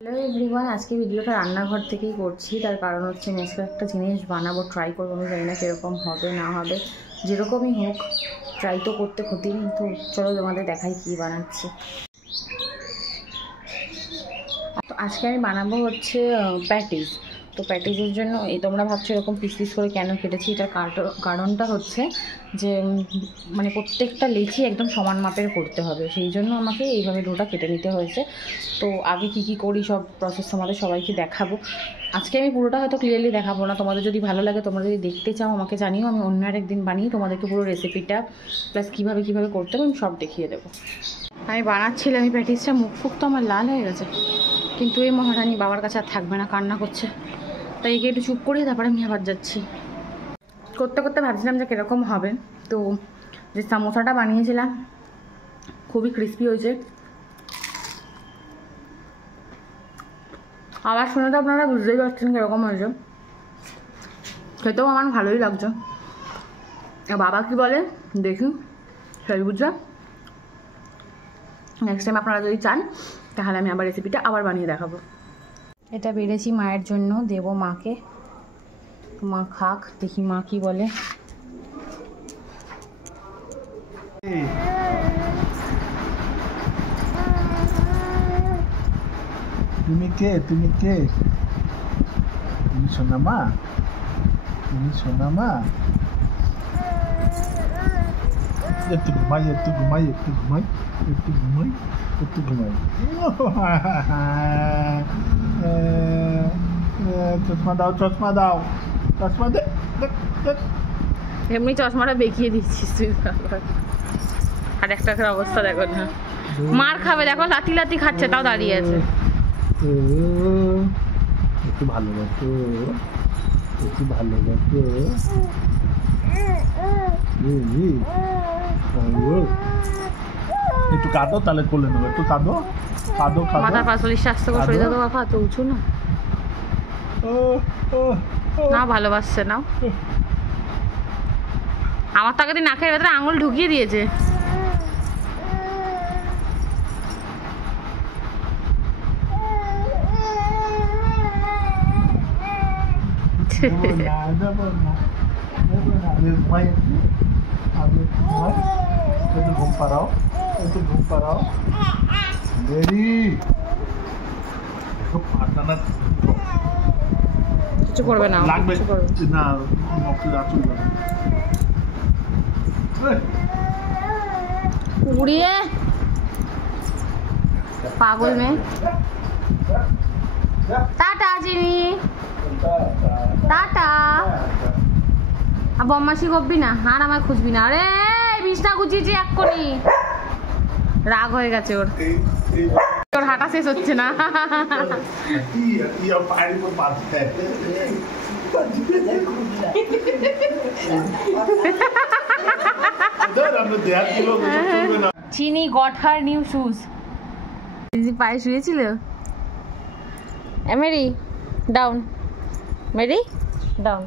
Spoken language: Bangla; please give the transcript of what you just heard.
হ্যালো এভরিওয়ান, আজকে ভিডিওটা রান্নাঘর থেকেই করছি। তার কারণ হচ্ছে আজকে একটা জিনিস বানাবো, ট্রাই করবো। আমি জানি না কীরকম হবে না হবে, যেরকমই হোক ট্রাই তো করতে ক্ষতি নেই। তো চলো তোমাদের দেখাই কী বানাচ্ছি। তো আজকে আমি বানাবো হচ্ছে প্যাটিস। তো প্যাটিসের জন্য তোমরা ভাবছো এরকম পিস পিস করে কেন কেটেছি, এটার কারণটা হচ্ছে যে মানে প্রত্যেকটা লেচি একদম সমান মাপের করতে হবে, সেই জন্য আমাকে এইভাবে ডোটা কেটে নিতে হয়েছে। তো আগে কি করি সব প্রসেস তোমাদের সবাইকে দেখাবো। আজকে আমি পুরোটা হয়তো ক্লিয়ারলি দেখাবো না, তোমাদের যদি ভালো লাগে, তোমরা যদি দেখতে চাও আমাকে জানিও, আমি অন্য আরেকদিন বানিয়ে তোমাদেরকে পুরো রেসিপিটা প্লাস কীভাবে করতে হবে আমি সব দেখিয়ে দেবো। আমি বানাচ্ছিলাম এই প্যাটিসটা, মুখ ফুক তো আমার লাল হয়ে গেছে, কিন্তু এই মহারানী বাবার কাছে আর থাকবে না, কান্না করছে। তাই একে একটু চুপ করিয়ে তারপরে আমি আবার যাচ্ছি। করতে করতে ভাবছিলাম যে কীরকম হবে। তো যে সামোসাটা বানিয়েছিলাম খুবই ক্রিস্পি হয়েছে। আবার শুনে তো আপনারা বুঝতেই পারছেন কীরকম হয়েছে, খেতেও আমার ভালোই লাগছে। বাবা কি বলে দেখি, সেই বুঝবে। নেক্সট টাইম আপনারা যদি চান তাহলে আমি আবার রেসিপিটা আবার বানিয়ে দেখাবো। এটা বেড়েছি মায়ের জন্য, দেবো মাকে, মা খাক, দেখি মা কি বলে। তুমি কে? তুমি কে? তুমি সোনা মা? তুমি সোনা মা? একটু ঘুমাই, একটু ঘুমাই, একটু ঘুমাই, একটু ঘুমাই, একটু ঘুমাই। চশমা দাও, চশমা দাও, চশমা দে। এমনি চশমাটা বেঁকিয়ে দিচ্ছিস তুই, আর একটা অবস্থা দেখো না, মার খাবে দেখো, লাতি লাতি খাচ্ছে তাও দাঁড়িয়ে আছে। একটু ভালোবাসো, একটু ভালোবাসো। একটু কাঁদো তাহলে কোলে নেবো, একটু কাঁদো, কাঁদো, কাঁদো। মাথার পাঁচলিশ আসতে করে সরে দাও বাবা, তো উঁচু না, না ভালোবাসছে না। আমার তো আগের দিন নাকের ভেতরে আঙুল ঢুকিয়ে দিয়েছে। ঘুম পাড়াও, একটু ঘুম পাড়াও। কিছু করবে না, লাগবে না, উড়িয়ে পাগল মেয়ে। টাটা চিনি, টাটা। আর বম্মাসি করবি না, আর আমায় খুঁজবি না। আরে বিছনা গুছিয়েছি এক্ষুনি, রাগ হয়ে গেছে ওর, ওর হাঁটা শেষ হচ্ছে না। চিনি গট হার নিউ শুজ। দিদি পায়ে শুয়েছিল। মেরি ডাউন, মেরি ডাউন।